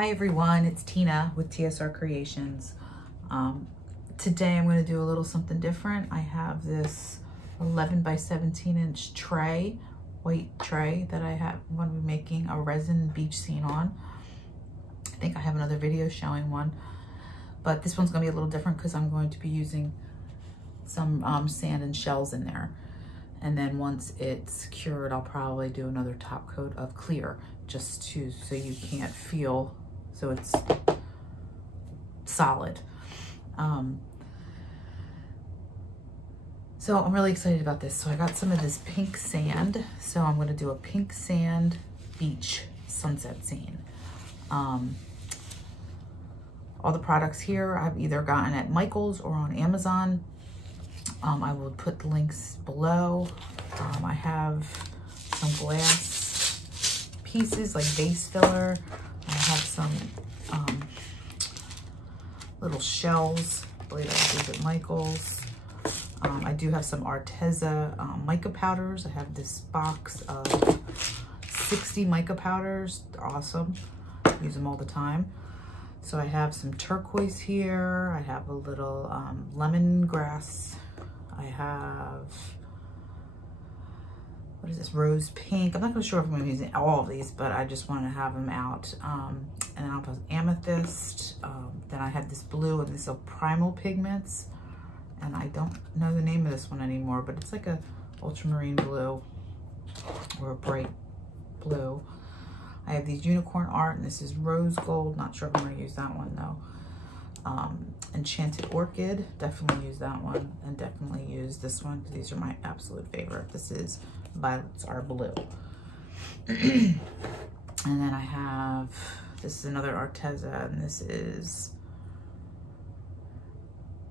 Hi everyone, it's Tina with TSR Creations. Today I'm going to do a little something different. I have this 11 by 17 inch tray, white tray that I'm going to be making a resin beach scene on. I think I have another video showing one, but this one's going to be a little different because I'm going to be using some sand and shells in there. And then once it's cured, I'll probably do another top coat of clear just so you can't feel, so it's solid. So I'm really excited about this. So I got some of this pink sand. So I'm gonna do a pink sand beach sunset scene. All the products here I've either gotten at Michael's or on Amazon. I will put the links below. I have some glass pieces like vase filler. I have some little shells. I believe I use at Michael's. I do have some Arteza mica powders. I have this box of 60 mica powders. They're awesome. I use them all the time. So I have some turquoise here. I have a little lemongrass. I have, what is this, rose pink. I'm not really sure if I'm going to be using all of these, but I just want to have them out. And then I'll put amethyst. Then I have this blue, and these are primal pigments. And I don't know the name of this one anymore, but it's like a ultramarine blue or a bright blue. I have these unicorn art, and this is rose gold. Not sure if I'm going to use that one though. Enchanted orchid, definitely use that one, and definitely use this one because these are my absolute favorite. This is Violets Are Blue. And then I have, this is another Arteza, and this is,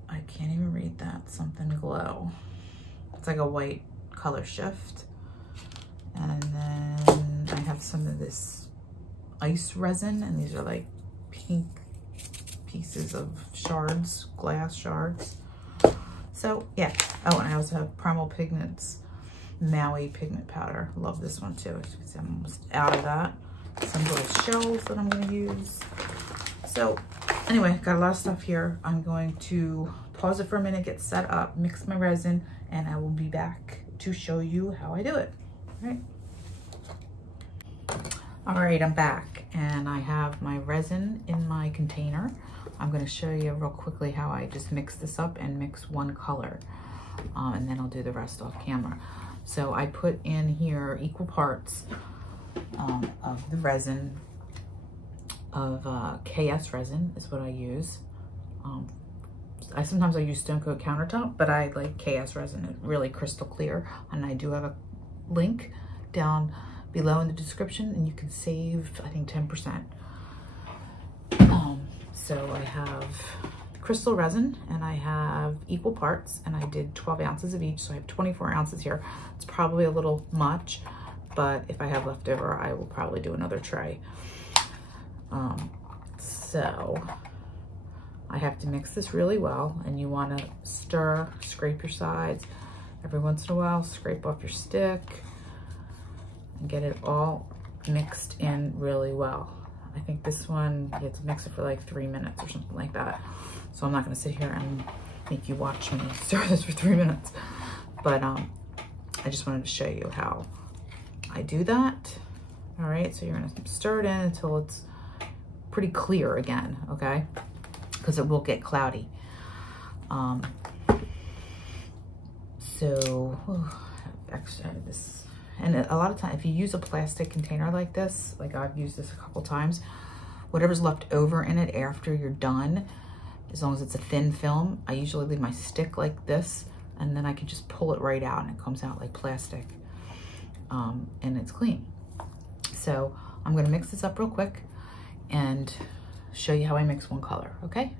I can't even read that, something glow. It's like a white color shift. And then I have some of this ice resin, and these are like pink pieces of shards, glass shards. So yeah. Oh, and I also have Primal Pigments Maui pigment powder. Love this one too. As you can see, I'm almost out of that. Some little shells that I'm going to use. So anyway, got a lot of stuff here. I'm going to pause it for a minute, get set up, mix my resin, and I will be back to show you how I do it. All right, I'm back, and I have my resin in my container. I'm going to show you real quickly how I just mix this up and mix one color, and then I'll do the rest off camera. So I put in here equal parts of the resin, of KS resin is what I use. Sometimes I use Stone Coat Countertop, but I like KS resin. It's really crystal clear, and I do have a link down below in the description, and you can save, I think, 10%. So I have crystal resin, and I have equal parts, and I did 12 ounces of each, so I have 24 ounces here. It's probably a little much, but if I have leftover, I will probably do another tray. So I have to mix this really well, and you want to stir, scrape your sides. Every once in a while, scrape off your stick and get it all mixed in really well. I think this one, you have to mix it for like 3 minutes or something like that. So I'm not gonna sit here and make you watch me stir this for 3 minutes. But I just wanted to show you how I do that. All right, so you're gonna stir it in until it's pretty clear again, okay? Because it will get cloudy. Extra this. And a lot of times, if you use a plastic container like this, like I've used this a couple times, whatever's left over in it after you're done, as long as it's a thin film, I usually leave my stick like this, and then I can just pull it right out and it comes out like plastic, and it's clean. So I'm gonna mix this up real quick and show you how I mix one color, okay?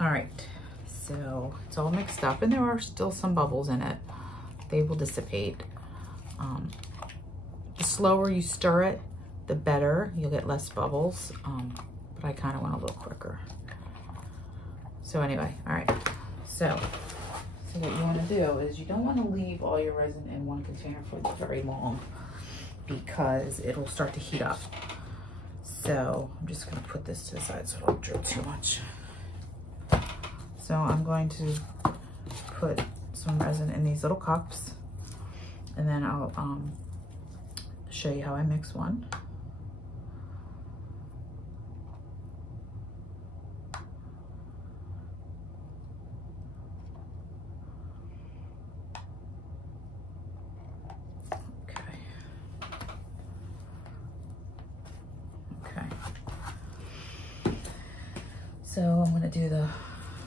All right, so it's all mixed up, and there are still some bubbles in it. They will dissipate. The slower you stir it, the better. You'll get less bubbles, but I kind of went a little quicker. So anyway, all right. So So what you want to do is you don't want to leave all your resin in one container for very long because it'll start to heat up. So I'm just going to put this to the side so it don't drip too much. So I'm going to put some resin in these little cups, and then I'll show you how I mix one. So I'm gonna do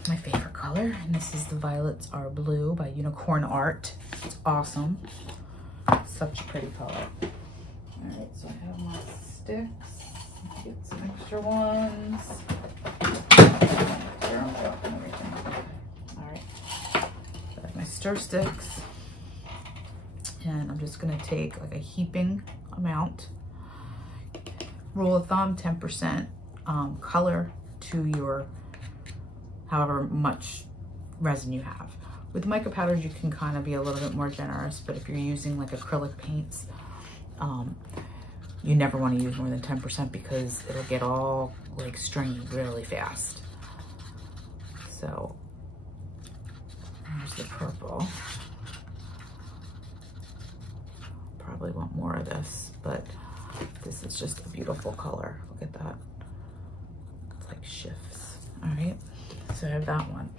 my favorite color, and this is the Violets Are Blue by Unicorn Art. It's awesome. Such a pretty color. All right, so I have my sticks. Get some extra ones. All right, so I have my stir sticks, and I'm just gonna take like a heaping amount. Rule of thumb, 10% color to your however much resin you have. With mica powders you can kind of be a little bit more generous, but if you're using like acrylic paints, you never want to use more than 10% because it'll get all like stringy really fast. So here's the purple. Probably want more of this, but this is just a beautiful color. Look at that. Like shifts. All right, so I have that one.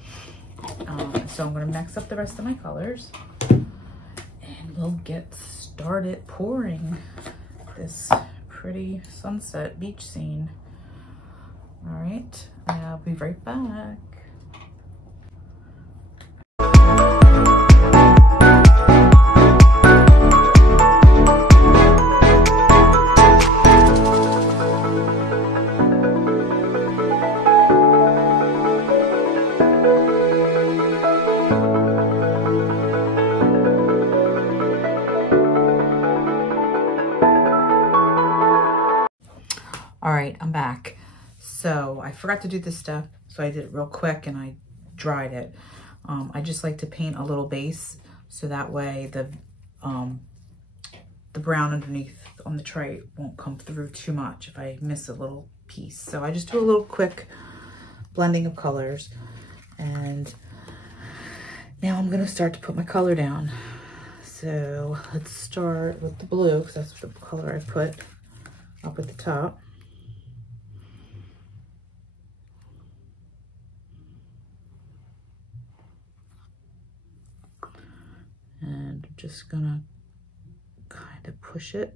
So I'm going to mix up the rest of my colors and we'll get started pouring this pretty sunset beach scene. All right, I'll be right back. All right, I'm back. So I forgot to do this stuff, so I did it real quick and I dried it. I just like to paint a little base so that way the brown underneath on the tray won't come through too much if I miss a little piece. So I just do a little quick blending of colors, and now I'm gonna start to put my color down. So let's start with the blue because that's the color I put up at the top. And I'm just gonna kind of push it.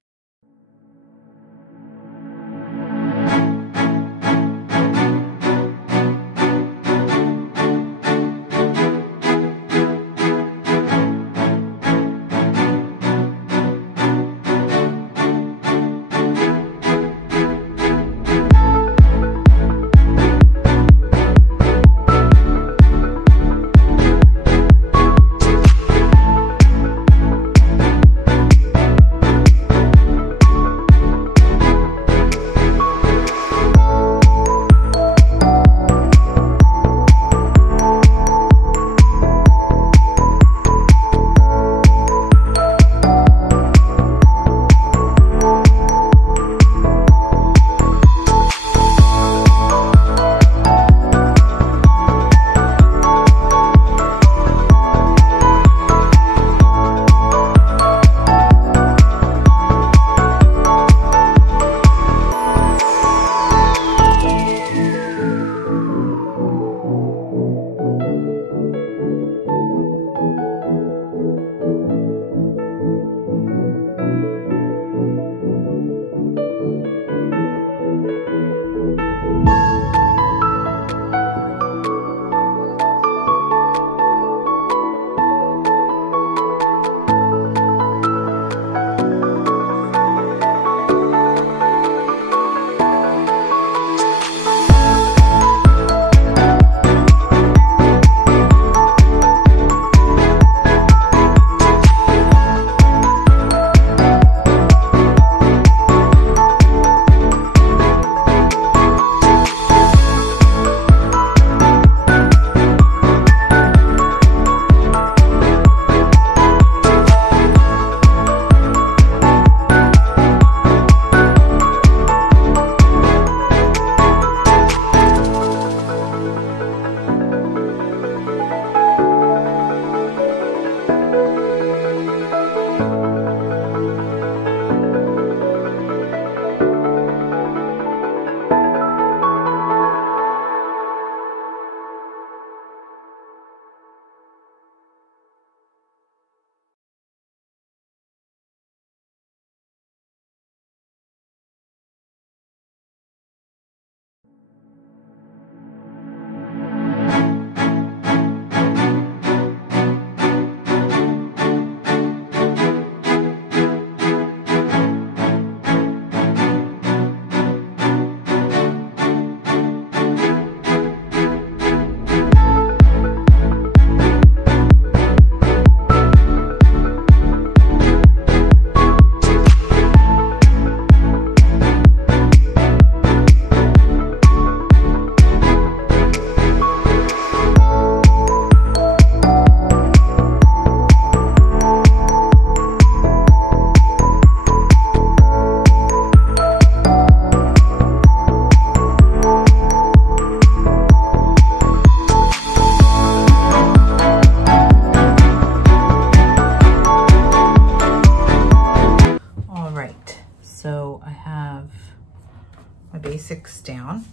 down.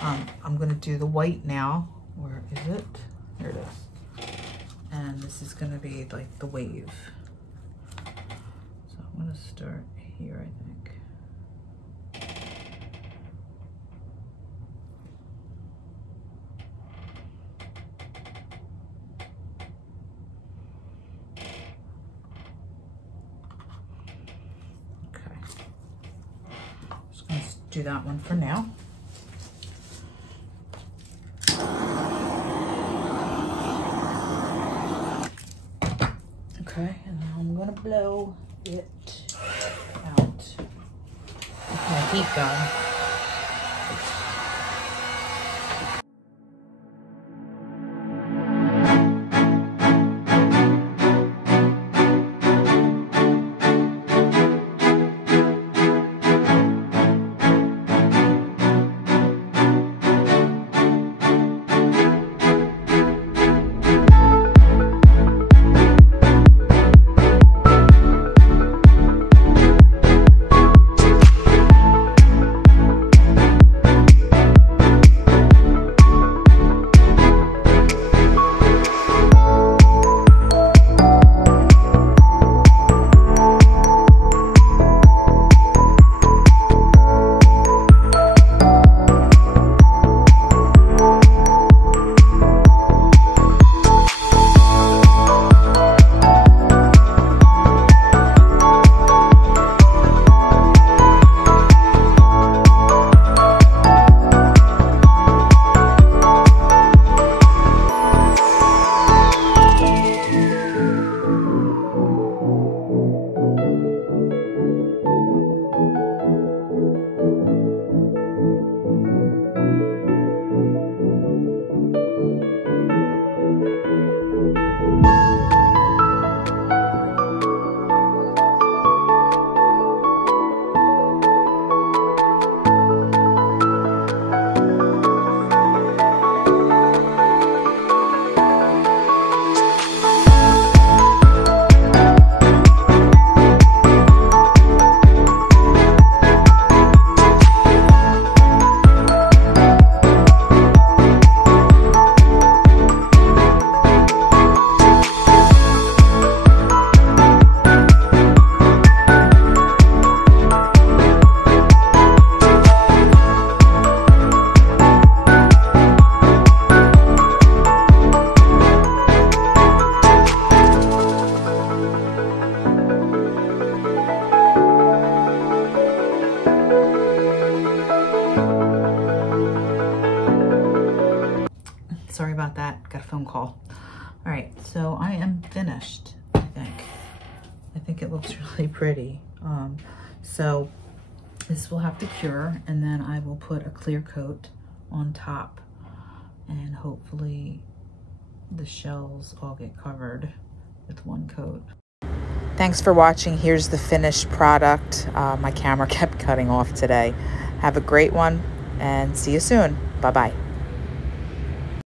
I'm gonna do the white now. Where is it? Here it is. And this is gonna be like the wave. So I'm gonna start here, I think. Okay. Just gonna do that one for now. Okay, and now I'm gonna blow it out. Keep my heat going. Sorry about that, got a phone call. All right, so I am finished, I think. I think it looks really pretty. So this will have to cure, and then I will put a clear coat on top, and hopefully the shells all get covered with one coat. Thanks for watching. Here's the finished product. My camera kept cutting off today. Have a great one, and see you soon. Bye-bye.